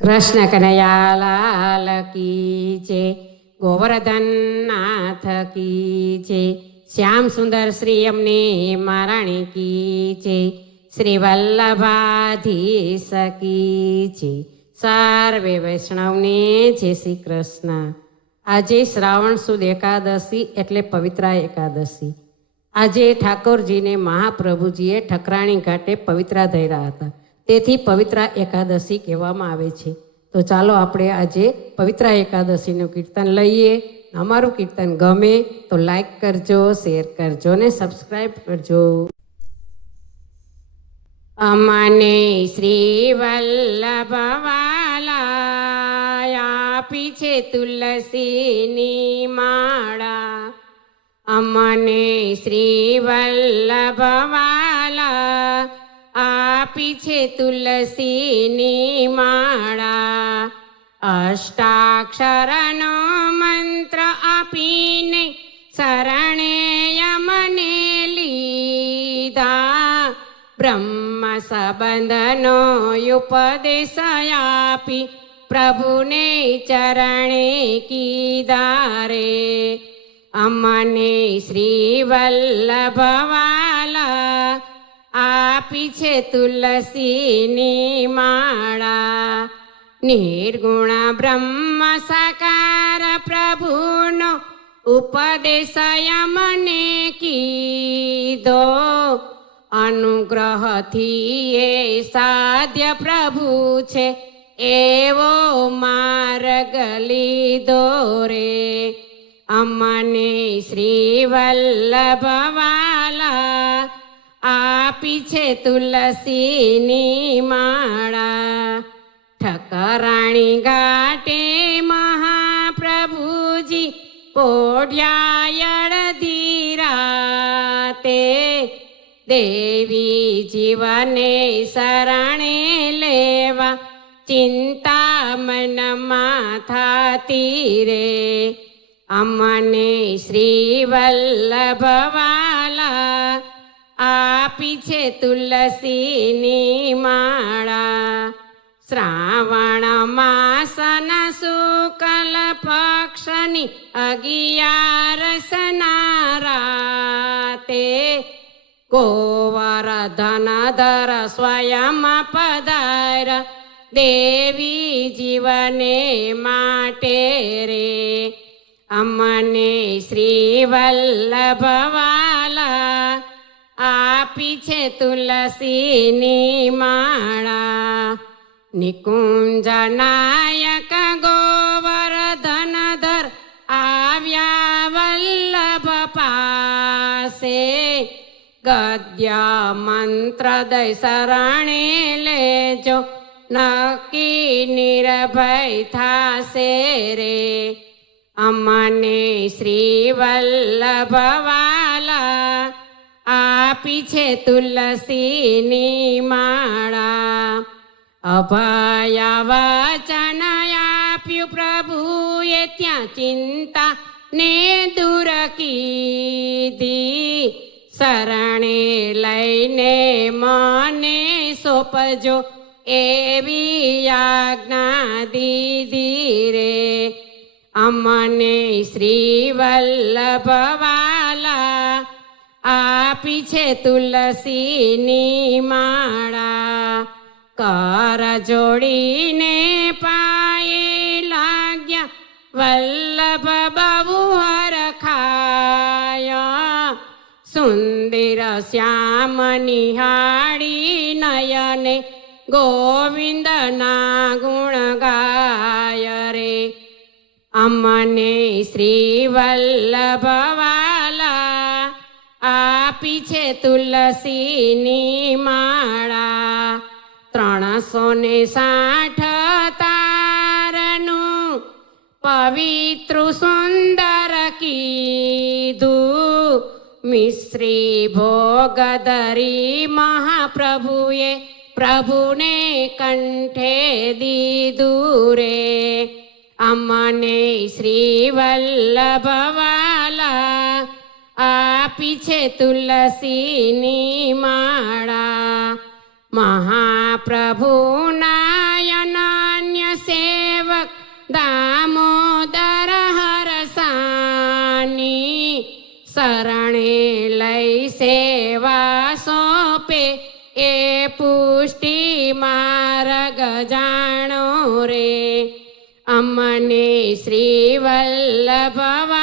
કૃષ્ણ કનૈયા લાલ કી છે, ગોવર્ધન નાથ કી છે, શ્યામ સુંદર શ્રી અમને મહારાણી કી છે, શ્રી વલ્લભાધીશ કી છે, સર્વે વૈષ્ણવને જય શ્રી કૃષ્ણ। આજે શ્રાવણ સુદ એકાદશી એટલે પવિત્ર એકાદશી। આજે ઠાકોરજીને મહાપ્રભુજીએ ઠકરાણી ઘાટે પવિત્ર ધર્યા હતા, તેથી પવિત્ર એકાદશી કહેવામાં આવે છે। તો ચાલો આપણે આજે પવિત્ર એકાદશીનું કીર્તન લઈએ। અમારું કીર્તન ગમે તો લાઈક કરજો, શેર કરજો ને સબસ્ક્રાઈબ કરજો। અમને શ્રી વલ્લભવાલા આપી છે તુલસીની માળા, અમને શ્રી વલ્લભવાલા આપી છે તુલસીની માળા। અષ્ટાક્ષરનો મંત્ર આપીને શરણે અમને લીધા, બ્રહ્મ સંબંધનો ઉપદેશ આપી પ્રભુને ચરણે કીધા રે। અમને શ્રી વલ્લભવાલા આપી છે તુલસીની માળા। નિર્ગુણ બ્રહ્મ સાકાર પ્રભુનો ઉપદેશ અમને કીધો, અનુગ્રહથી એ સાધ્ય પ્રભુ છે એવો માર્ગ લીધો રે। અમને શ્રી વલ્લભવાલા આપી છે તુલસીની માળા। ઠકરાણી ઘાટે મહાપ્રભુજી પોઢ્યા અડધી રાતે, દેવી જીવને શરણે લેવા ચિંતા મનમાં થાતી રે। અમને શ્રી વલ્લભવાલા આપી છે તુલસીની માળા। શ્રાવણ માસના શુક્લ પક્ષની 11ના રાતે, ગોવર્ધન ધર સ્વયં પધાર દેવી જીવને માટે રે। અમને શ્રી વલ્લભવાલા આપી છે તુલસીની માળા। નિકુંજ નાયક ગોવર્ધન ધર આવ્યા વલ્લભ પાસે, ગદ્ય મંત્ર દય શરણે લેજો નક્કી નિર્ભય થાશે રે। અમને શ્રી વલ્લભવાલા આપી છે તુલસીની માળા। અભય વચન આપ્યું પ્રભુએ ત્યાં ચિંતા ને દૂર કીધી, શરણે લઈને મને સોંપજો એવી આજ્ઞા દીધી રે। અમને શ્રી વલ્લભવાલા આપી છે તુલસીની માળા। કર જોડીને પાયે લાગ્યા વલ્લભ બહુ હરખાયા, સુંદર શ્યામ નિહાળી નયને ગોવિંદના ગુણ ગાય રે। અમને શ્રી વલ્લભવાલા આપી છે તુલસીની માળા। 360 તારનું પવિત્ર સુંદર કીધું, મિશ્રી ભોગ ધરી મહાપ્રભુએ પ્રભુને કંઠે દીધું રે। અમને શ્રી વલ્લભવાલા આપી છે તુલસીની માળા। મહાપ્રભુના અનન્ય દામોદર હરસાની શરણે લઈ સેવા સોંપે એ પુષ્ટિ માર્ગ જાણો રે અમને શ્રી વલ્લભવાલા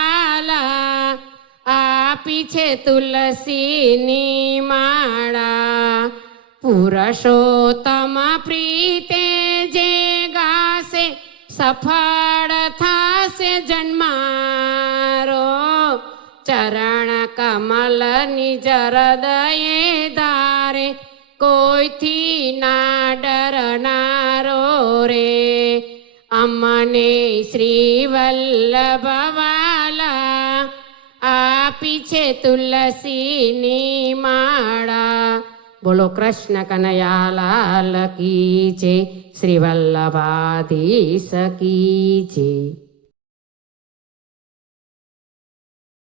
આપી છે તુલસીની માળા પુરુષોત્તમ પ્રીતે જે ગાશે સફળ થાશે જન્મારો ચરણ કમલ નિજ હૃદયે ધારે કોઈથી ના ડરનારો રે અમને શ્રી વલ્લભવાલા આપી છે તુલસીની માળા બોલો કૃષ્ણ કનૈયાલાલ કી જય શ્રી વલ્લભાધીશ કી જય